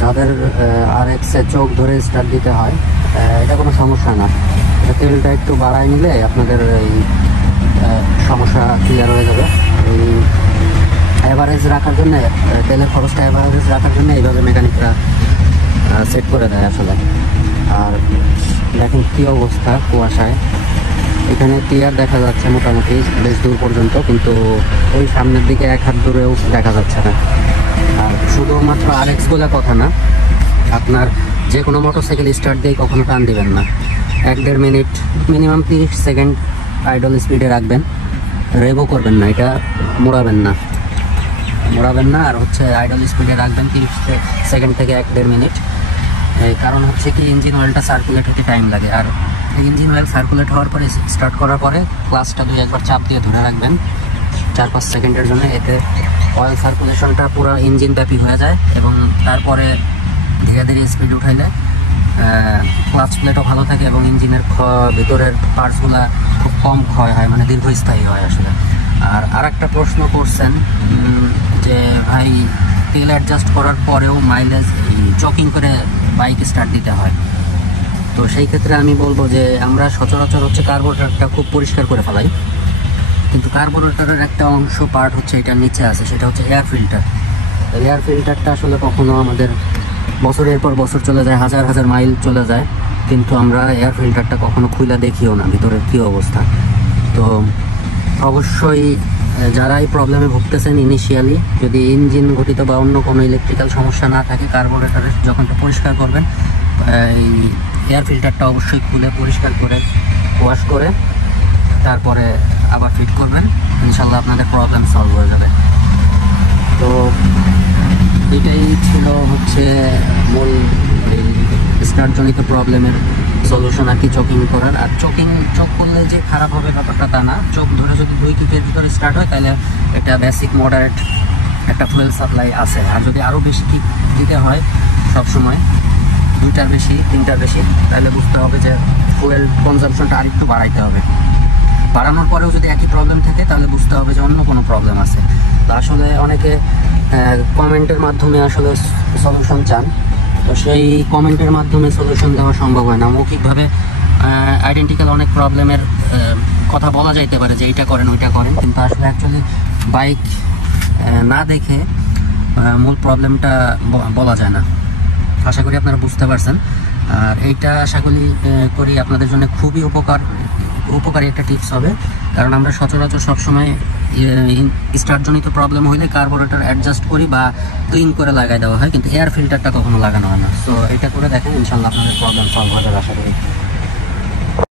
যাদের RX এ চোখ ধরে স্টার্ট দিতে হয় এটা কোনো সমস্যা না। তেলটা একটু বাড়ায় নিলে আপনাদের এই সমস্যা ক্লিয়ার হয়ে যাবে। এই অ্যাভারেজ রাখার জন্য, তেলের খরচটা অ্যাভারেজ রাখার জন্য এইভাবে মেকানিকরা সেট করে দেয় আসলে। আর দেখেন কী অবস্থা কুয়াশায়, এখানে ক্লিয়ার দেখা যাচ্ছে মোটামুটি বেশ দূর পর্যন্ত, কিন্তু ওই সামনের দিকে এক হাত দূরেও দেখা যাচ্ছে না। আর শুধুমাত্র RX বলে কথা না, আপনার যে কোনো মোটরসাইকেল স্টার্ট দিয়ে কখনো টান দিবেন না। 1-1.5 মিনিট মিনিমাম 30 সেকেন্ড আইডল স্পিডে রাখবেন, রেভও করবেন না, এটা মোড়াবেন না। আর হচ্ছে আইডল স্পিডে রাখবেন 30 সেকেন্ড থেকে 1-1.5 মিনিট। এই কারণ হচ্ছে কি, ইঞ্জিন অয়েলটা সার্কুলেট হতে টাইম লাগে। আর ইঞ্জিন অয়েল সার্কুলেট হওয়ার পরে স্টার্ট করার পরে ক্লাচটা 2-1 চাপ দিয়ে ধরে রাখবেন 4-5 সেকেন্ডের জন্য। এতে অয়েল সার্কুলেশনটা পুরো ইঞ্জিন ব্যাপী হয়ে যায় এবং তারপরে ধীরে ধীরে স্পিড উঠাইলে ক্লাচ প্লেটও ভালো থাকে এবং ইঞ্জিনের ভিতরের পার্টসগুলো খুব কম ক্ষয় হয়, মানে দীর্ঘস্থায়ী হয় আসলে। আর একটা প্রশ্ন করছেন যে ভাই তেল অ্যাডজাস্ট করার পরেও মাইলেজ চকিং করে বাইক স্টার্ট দিতে হয়। তো সেই ক্ষেত্রে আমি বলবো যে আমরা সচরাচর হচ্ছে কার্বোরেটরটা খুব পরিষ্কার করে ফেলাই, কিন্তু কার্বোরেটরের একটা অংশ পার্ট হচ্ছে এটা নিচে আছে, সেটা হচ্ছে এয়ার ফিল্টার। এয়ার ফিল্টারটা আসলে কখনো আমাদের বছরের পর বছর চলে যায়, হাজার হাজার মাইল চলে যায়, কিন্তু আমরা এয়ার ফিল্টারটা কখনো খুলে দেখিও না ভিতরের কী অবস্থা। তো অবশ্যই যারা এই প্রবলেমে ভুগতেছেন ইনিশিয়ালি, যদি ইঞ্জিন ঘটিত বা অন্য কোনো ইলেকট্রিক্যাল সমস্যা না থাকে, কার্বোরেটরে যখন পরিষ্কার করবেন এই এয়ার ফিল্টারটা অবশ্যই খুলে পরিষ্কার করে ওয়াশ করে তারপরে আবার ফিট করবেন, ইনশাল্লাহ আপনাদের প্রবলেম সলভ হয়ে যাবে। তো এটাই ছিল হচ্ছে মূল স্টার্টজনিত প্রবলেমের সলিউশন আর কি, চকিং করার। আর চোখ করলে যে খারাপ হবে ব্যাপারটা তা না, চোখ ধরে যদি 2 কিকের ভিতরে স্টার্ট হয় তাহলে একটা বেসিক মডারেট একটা ফুয়েল সাপ্লাই আছে। আর যদি আরও বেশি কিক দিতে হয় সবসময় 2টার বেশি 3টার বেশি, তাহলে বুঝতে হবে যে ফুয়েল কনজাম্পশনটা আরেকটু বাড়াইতে হবে। বাড়ানোর পরেও যদি একই প্রবলেম থাকে তাহলে বুঝতে হবে যে অন্য কোনো প্রবলেম আছে। তো আসলে অনেকে কমেন্টের মাধ্যমে আসলে সলিউশন চান, তো সেই কমেন্টের মাধ্যমে সলিউশন দেওয়া সম্ভব হয় না। মৌখিকভাবে আইডেন্টিক্যাল অনেক প্রবলেমের কথা বলা যাইতে পারে যে এইটা করেন ওইটা করেন, কিন্তু আসলে অ্যাকচুয়ালি বাইক না দেখে মূল প্রবলেমটা বলা যায় না। আশা করি আপনারা বুঝতে পারছেন। আর এইটা আশা করি আপনাদের জন্য খুবই উপকারী একটা টিপস হবে, কারণ আমরা সচরাচর সবসময় স্টার্টজনিত প্রবলেম হইলে কার্বোরেটর অ্যাডজাস্ট করি বা ক্লিন করে লাগাই দেওয়া হয়, কিন্তু এয়ার ফিল্টারটা কখনো লাগানো হয় না। সো এটা করে দেখেন, ইনশাল্লাহ আপনাদের প্রবলেম সলভ হয়ে যাবে আশা করি।